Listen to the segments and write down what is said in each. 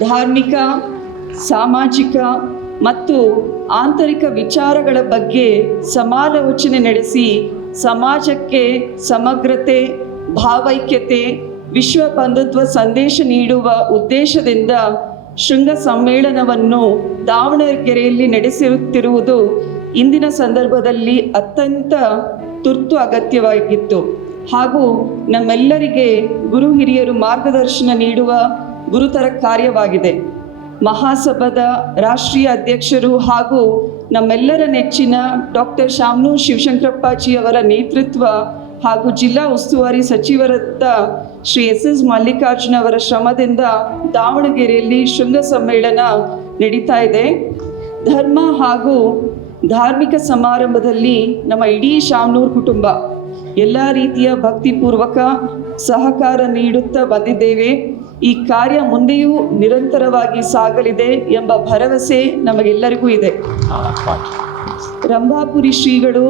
ಧಾರ್ಮಿಕ, ಸಾಮಾಜಿಕ ಮತ್ತು ಆಂತರಿಕ ವಿಚಾರಗಳ ಬಗ್ಗೆ ಸಮಾಲೋಚನೆ ನಡೆಸಿ ಸಮಾಜಕ್ಕೆ ಸಮಗ್ರತೆ, ಭಾವೈಕ್ಯತೆ, ವಿಶ್ವ ಬಂಧುತ್ವ ಸಂದೇಶ ನೀಡುವ ಉದ್ದೇಶದಿಂದ ಶೃಂಗ ಸಮ್ಮೇಳನವನ್ನು ದಾವಣಗೆರೆಯಲ್ಲಿ ನಡೆಸಿರುತ್ತಿರುವುದು ಇಂದಿನ ಸಂದರ್ಭದಲ್ಲಿ ಅತ್ಯಂತ ತುರ್ತು ಅಗತ್ಯವಾಗಿತ್ತು. ಹಾಗೂ ನಮ್ಮೆಲ್ಲರಿಗೆ ಗುರು ಹಿರಿಯರು ಮಾರ್ಗದರ್ಶನ ನೀಡುವ ಗುರುತರ ಕಾರ್ಯವಾಗಿದೆ. ಮಹಾಸಭಾದ ರಾಷ್ಟ್ರೀಯ ಅಧ್ಯಕ್ಷರು ಹಾಗೂ ನಮ್ಮೆಲ್ಲರ ನೆಚ್ಚಿನ ಡಾಕ್ಟರ್ ಶಾಮನೂರ್ ಶಿವಶಂಕರಪ್ಪಾಜಿಯವರ ನೇತೃತ್ವ ಹಾಗೂ ಜಿಲ್ಲಾ ಉಸ್ತುವಾರಿ ಸಚಿವರತ್ತ ಶ್ರೀ ಎಸ್ ಎಸ್ ಮಲ್ಲಿಕಾರ್ಜುನ ಅವರ ಶ್ರಮದಿಂದ ದಾವಣಗೆರೆಯಲ್ಲಿ ಶೃಂಗ ಸಮ್ಮೇಳನ ನಡೀತಾ ಇದೆ. ಧರ್ಮ ಹಾಗೂ ಧಾರ್ಮಿಕ ಸಮಾರಂಭದಲ್ಲಿ ನಮ್ಮ ಇಡೀ ಶಾಮನೂರ್ ಕುಟುಂಬ ಎಲ್ಲ ರೀತಿಯ ಭಕ್ತಿಪೂರ್ವಕ ಸಹಕಾರ ನೀಡುತ್ತಾ ಬಂದಿದ್ದೇವೆ. ಈ ಕಾರ್ಯ ಮುಂದೆಯೂ ನಿರಂತರವಾಗಿ ಸಾಗಲಿದೆ ಎಂಬ ಭರವಸೆ ನಮಗೆಲ್ಲರಿಗೂ ಇದೆ. ರಂಭಾಪುರಿ ಶ್ರೀಗಳು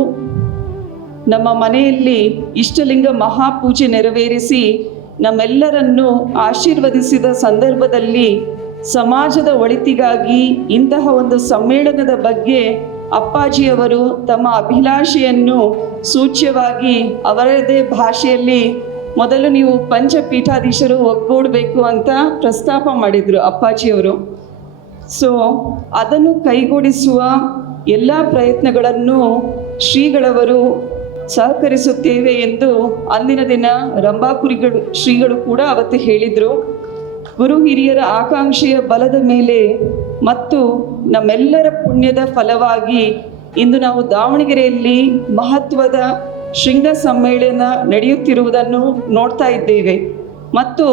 ನಮ್ಮ ಮನೆಯಲ್ಲಿ ಇಷ್ಟಲಿಂಗ ಮಹಾಪೂಜೆ ನೆರವೇರಿಸಿ ನಮ್ಮೆಲ್ಲರನ್ನು ಆಶೀರ್ವದಿಸಿದ ಸಂದರ್ಭದಲ್ಲಿ ಸಮಾಜದ ಒಳಿತಿಗಾಗಿ ಇಂತಹ ಒಂದು ಸಮ್ಮೇಳನದ ಬಗ್ಗೆ ಅಪ್ಪಾಜಿಯವರು ತಮ್ಮ ಅಭಿಲಾಷೆಯನ್ನು ಸೂಚ್ಯವಾಗಿ ಅವರದೇ ಭಾಷೆಯಲ್ಲಿ ಮೊದಲು ನೀವು ಪಂಚಪೀಠಾಧೀಶರು ಒಗ್ಗೂಡಬೇಕು ಅಂತ ಪ್ರಸ್ತಾಪ ಮಾಡಿದರು ಅಪ್ಪಾಜಿಯವರು. ಸೊ ಅದನ್ನು ಕೈಗೂಡಿಸುವ ಎಲ್ಲ ಪ್ರಯತ್ನಗಳನ್ನು ಶ್ರೀಗಳವರು ಸಹಕರಿಸುತ್ತೇವೆ ಎಂದು ಅಂದಿನ ದಿನ ರಂಭಾಪುರಿಗಳು, ಶ್ರೀಗಳು ಕೂಡ ಅವತ್ತು ಹೇಳಿದರು. ಗುರು ಹಿರಿಯರ ಆಕಾಂಕ್ಷೆಯ ಬಲದ ಮೇಲೆ ಮತ್ತು ನಮ್ಮೆಲ್ಲರ ಪುಣ್ಯದ ಫಲವಾಗಿ ಇಂದು ನಾವು ದಾವಣಗೆರೆಯಲ್ಲಿ ಮಹತ್ವದ ಶೃಂಗ ಸಮ್ಮೇಳನ ನಡೆಯುತ್ತಿರುವುದನ್ನು ನೋಡ್ತಾ ಇದ್ದೇವೆ. ಮತ್ತು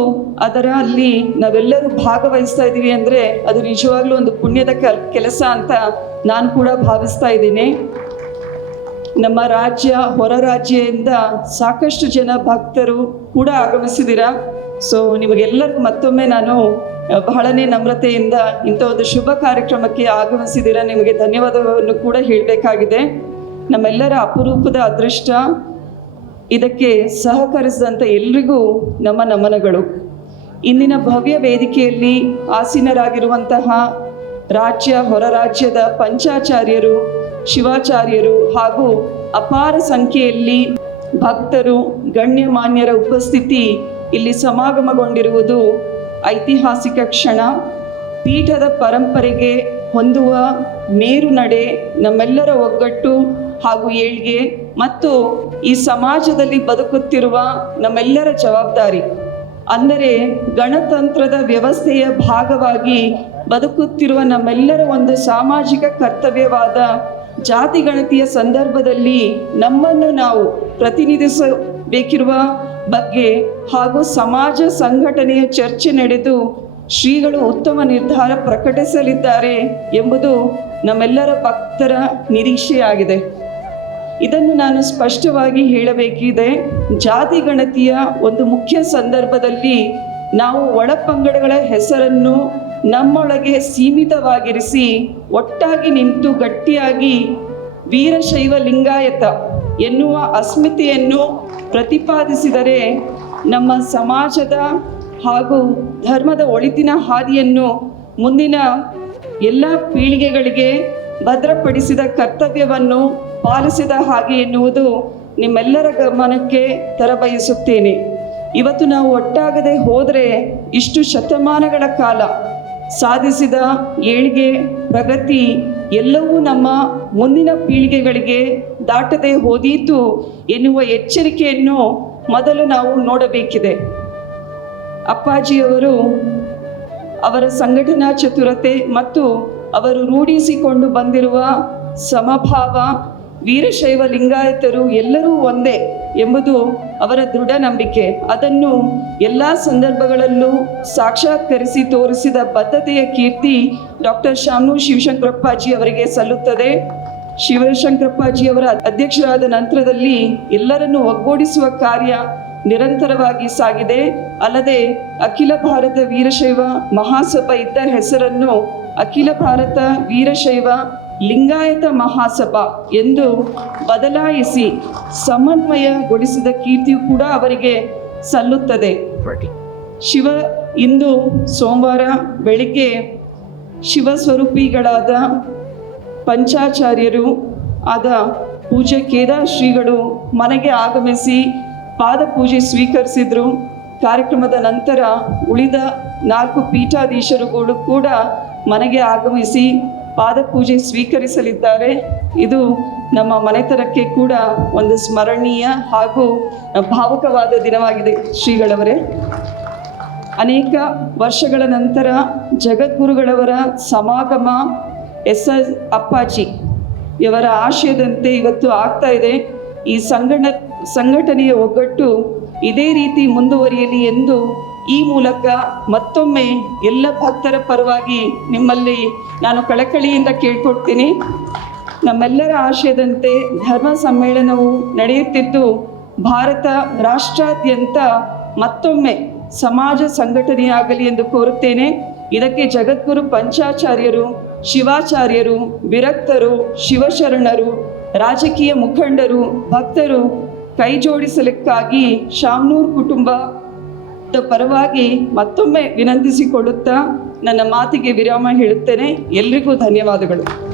ಅದರ ಅಲ್ಲಿ ನಾವೆಲ್ಲರೂ ಭಾಗವಹಿಸ್ತಾ ಇದ್ದೀವಿ ಅಂದರೆ ಅದು ನಿಜವಾಗ್ಲೂ ಒಂದು ಪುಣ್ಯದ ಕೆಲ್, ಕೆಲಸ ಅಂತ ನಾನು ಕೂಡ ಭಾವಿಸ್ತಾ ಇದ್ದೀನಿ. ನಮ್ಮ ರಾಜ್ಯ, ಹೊರ ರಾಜ್ಯದಿಂದ ಸಾಕಷ್ಟು ಜನ ಭಕ್ತರು ಕೂಡ ಆಗಮಿಸಿದ್ದೀರಾ? ಸೊ ನಿಮಗೆಲ್ಲರಿಗೂ ಮತ್ತೊಮ್ಮೆ ನಾನು ಬಹಳನೇ ನಮ್ರತೆಯಿಂದ ಇಂಥ ಒಂದು ಶುಭ ಕಾರ್ಯಕ್ರಮಕ್ಕೆ ಆಗಮಿಸಿದ್ದೀರಾ? ನಿಮಗೆ ಧನ್ಯವಾದವನ್ನು ಕೂಡ ಹೇಳಬೇಕಾಗಿದೆ. ನಮ್ಮೆಲ್ಲರ ಅಪರೂಪದ ಅದೃಷ್ಟ ಇದಕ್ಕೆ ಸಹಕರಿಸಿದಂಥ ಎಲ್ರಿಗೂ ನಮ್ಮ ನಮನಗಳು. ಇಂದಿನ ಭವ್ಯ ವೇದಿಕೆಯಲ್ಲಿ ಆಸೀನರಾಗಿರುವಂತಹ ರಾಜ್ಯ, ಹೊರ ರಾಜ್ಯದ ಪಂಚಾಚಾರ್ಯರು, ಶಿವಾಚಾರ್ಯರು ಹಾಗೂ ಅಪಾರ ಸಂಖ್ಯೆಯಲ್ಲಿ ಭಕ್ತರು, ಗಣ್ಯಮಾನ್ಯರ ಉಪಸ್ಥಿತಿ ಇಲ್ಲಿ ಸಮಾಗಮಗೊಂಡಿರುವುದು ಐತಿಹಾಸಿಕ ಕ್ಷಣ. ಪೀಠದ ಪರಂಪರೆಗೆ ಹೊಂದುವ ಮೇರು ನಡೆ ನಮ್ಮೆಲ್ಲರ ಒಗ್ಗಟ್ಟು ಹಾಗೂ ಏಳ್ಗೆ ಮತ್ತು ಈ ಸಮಾಜದಲ್ಲಿ ಬದುಕುತ್ತಿರುವ ನಮ್ಮೆಲ್ಲರ ಜವಾಬ್ದಾರಿ. ಅಂದರೆ ಗಣತಂತ್ರದ ವ್ಯವಸ್ಥೆಯ ಭಾಗವಾಗಿ ಬದುಕುತ್ತಿರುವ ನಮ್ಮೆಲ್ಲರ ಒಂದು ಸಾಮಾಜಿಕ ಕರ್ತವ್ಯವಾದ ಜಾತಿ ಗಣತಿಯ ಸಂದರ್ಭದಲ್ಲಿ ನಮ್ಮನ್ನು ನಾವು ಪ್ರತಿನಿಧಿಸಬೇಕಿರುವ ಬಗ್ಗೆ ಹಾಗೂ ಸಮಾಜ ಸಂಘಟನೆಯ ಚರ್ಚೆ ನಡೆದು ಶ್ರೀಗಳು ಉತ್ತಮ ನಿರ್ಧಾರ ಪ್ರಕಟಿಸಲಿದ್ದಾರೆ ಎಂಬುದು ನಮ್ಮೆಲ್ಲರ ಭಕ್ತರ ನಿರೀಕ್ಷೆಯಾಗಿದೆ. ಇದನ್ನು ನಾನು ಸ್ಪಷ್ಟವಾಗಿ ಹೇಳಬೇಕಿದೆ. ಜಾತಿ ಗಣತಿಯ ಒಂದು ಮುಖ್ಯ ಸಂದರ್ಭದಲ್ಲಿ ನಾವು ಒಳಪಂಗಡಗಳ ಹೆಸರನ್ನು ನಮ್ಮೊಳಗೆ ಸೀಮಿತವಾಗಿರಿಸಿ ಒಟ್ಟಾಗಿ ನಿಂತು ಗಟ್ಟಿಯಾಗಿ ವೀರಶೈವ ಲಿಂಗಾಯತ ಎನ್ನುವ ಅಸ್ಮಿತೆಯನ್ನು ಪ್ರತಿಪಾದಿಸಿದರೆ ನಮ್ಮ ಸಮಾಜದ ಹಾಗೂ ಧರ್ಮದ ಒಳಿತಿನ ಹಾದಿಯನ್ನು ಮುಂದಿನ ಎಲ್ಲ ಪೀಳಿಗೆಗಳಿಗೆ ಭದ್ರಪಡಿಸಿದ ಕರ್ತವ್ಯವನ್ನು ಪಾಲಿಸಿದ ಹಾಗೆ ಎನ್ನುವುದು ನಿಮ್ಮೆಲ್ಲರ ಗಮನಕ್ಕೆ ತರಬಯಸುತ್ತೇನೆ. ಇವತ್ತು ನಾವು ಒಟ್ಟಾಗದೆ ಹೋದರೆ ಇಷ್ಟು ಶತಮಾನಗಳ ಕಾಲ ಸಾಧಿಸಿದ ಏಳಿಗೆ ಪ್ರಗತಿ ಎಲ್ಲವೂ ನಮ್ಮ ಮುಂದಿನ ಪೀಳಿಗೆಗಳಿಗೆ ದಾಟದೆ ಹೋದೀತು ಎನ್ನುವ ಎಚ್ಚರಿಕೆಯನ್ನು ಮೊದಲು ನಾವು ನೋಡಬೇಕಿದೆ. ಅಪ್ಪಾಜಿಯವರು ಅವರ ಸಂಘಟನಾ ಚತುರತೆ ಮತ್ತು ಅವರು ರೂಢಿಸಿಕೊಂಡು ಬಂದಿರುವ ಸಮಭಾವ ವೀರಶೈವ ಲಿಂಗಾಯತರು ಎಲ್ಲರೂ ಒಂದೇ ಎಂಬುದು ಅವರ ದೃಢ ನಂಬಿಕೆ ಅದನ್ನು ಎಲ್ಲ ಸಂದರ್ಭಗಳಲ್ಲೂ ಸಾಕ್ಷಾತ್ಕರಿಸಿ ತೋರಿಸಿದ ಬದ್ಧತೆಯ ಕೀರ್ತಿ ಡಾಕ್ಟರ್ ಶಾಮು ಶಿವಶಂಕರಪ್ಪಾಜಿ ಅವರಿಗೆ ಸಲ್ಲುತ್ತದೆ. ಶಿವಶಂಕರಪ್ಪಾಜಿ ಅವರ ಅಧ್ಯಕ್ಷರಾದ ನಂತರದಲ್ಲಿ ಎಲ್ಲರನ್ನು ಒಗ್ಗೂಡಿಸುವ ಕಾರ್ಯ ನಿರಂತರವಾಗಿ ಸಾಗಿದೆ. ಅಲ್ಲದೆ ಅಖಿಲ ಭಾರತ ವೀರಶೈವ ಮಹಾಸಭಾ ಇದ್ದ ಹೆಸರನ್ನು ಅಖಿಲ ಭಾರತ ವೀರಶೈವ ಲಿಂಗಾಯತ ಮಹಾಸಭಾ ಎಂದು ಬದಲಾಯಿಸಿ ಸಮನ್ವಯಗೊಳಿಸಿದ ಕೀರ್ತಿಯು ಕೂಡ ಅವರಿಗೆ ಸಲ್ಲುತ್ತದೆ. ಶಿವ ಇಂದು ಸೋಮವಾರ ಬೆಳಿಗ್ಗೆ ಶಿವಸ್ವರೂಪಿಗಳಾದ ಪಂಚಾಚಾರ್ಯರು ಆದ ಪೂಜೆ ಕೇದಾರ್ ಶ್ರೀಗಳು ಮನೆಗೆ ಆಗಮಿಸಿ ಪಾದ ಪೂಜೆ ಸ್ವೀಕರಿಸಿದ್ರು. ಕಾರ್ಯಕ್ರಮದ ನಂತರ ಉಳಿದ ನಾಲ್ಕು ಪೀಠಾಧೀಶರುಗಳು ಕೂಡ ಮನೆಗೆ ಆಗಮಿಸಿ ಪಾದ ಪೂಜೆ ಸ್ವೀಕರಿಸಲಿದ್ದಾರೆ. ಇದು ನಮ್ಮ ಮನೆತನಕ್ಕೆ ಕೂಡ ಒಂದು ಸ್ಮರಣೀಯ ಹಾಗೂ ಭಾವುಕವಾದ ದಿನವಾಗಿದೆ ಶ್ರೀಗಳವರೇ. ಅನೇಕ ವರ್ಷಗಳ ನಂತರ ಜಗದ್ಗುರುಗಳವರ ಸಮಾಗಮ ಎಸ್. ಎಸ್. ಅಪ್ಪಾಜಿ ಇವರ ಆಶಯದಂತೆ ಇವತ್ತು ಆಗ್ತಾ ಇದೆ. ಈ ಸಂಘಟ ಸಂಘಟನೆಯ ಒಗ್ಗಟ್ಟು ಇದೇ ರೀತಿ ಮುಂದುವರಿಯಲಿ ಎಂದು ಈ ಮೂಲಕ ಮತ್ತೊಮ್ಮೆ ಎಲ್ಲ ಭಕ್ತರ ಪರವಾಗಿ ನಿಮ್ಮಲ್ಲಿ ನಾನು ಕಳಕಳಿಯಿಂದ ಕೇಳ್ಕೊಡ್ತೀನಿ. ನಮ್ಮೆಲ್ಲರ ಆಶಯದಂತೆ ಧರ್ಮ ಸಮ್ಮೇಳನವು ನಡೆಯುತ್ತಿದ್ದು, ಭಾರತ ರಾಷ್ಟ್ರಾದ್ಯಂತ ಮತ್ತೊಮ್ಮೆ ಸಮಾಜ ಸಂಘಟನೆಯಾಗಲಿ ಎಂದು ಕೋರುತ್ತೇನೆ. ಇದಕ್ಕೆ ಜಗದ್ಗುರು ಪಂಚಾಚಾರ್ಯರು, ಶಿವಾಚಾರ್ಯರು, ವಿರಕ್ತರು, ಶಿವಶರಣರು, ರಾಜಕೀಯ ಮುಖಂಡರು, ಭಕ್ತರು ಕೈ ಜೋಡಿಸಲಿಕ್ಕಾಗಿ ಶಾಮ್ನೂರ್ ಕುಟುಂಬ ಪರವಾಗಿ ಮತ್ತೊಮ್ಮೆ ವಿನಂತಿಸಿಕೊಳ್ಳುತ್ತಾ ನನ್ನ ಮಾತಿಗೆ ವಿರಾಮ ಹೇಳುತ್ತೇನೆ. ಎಲ್ರಿಗೂ ಧನ್ಯವಾದಗಳು.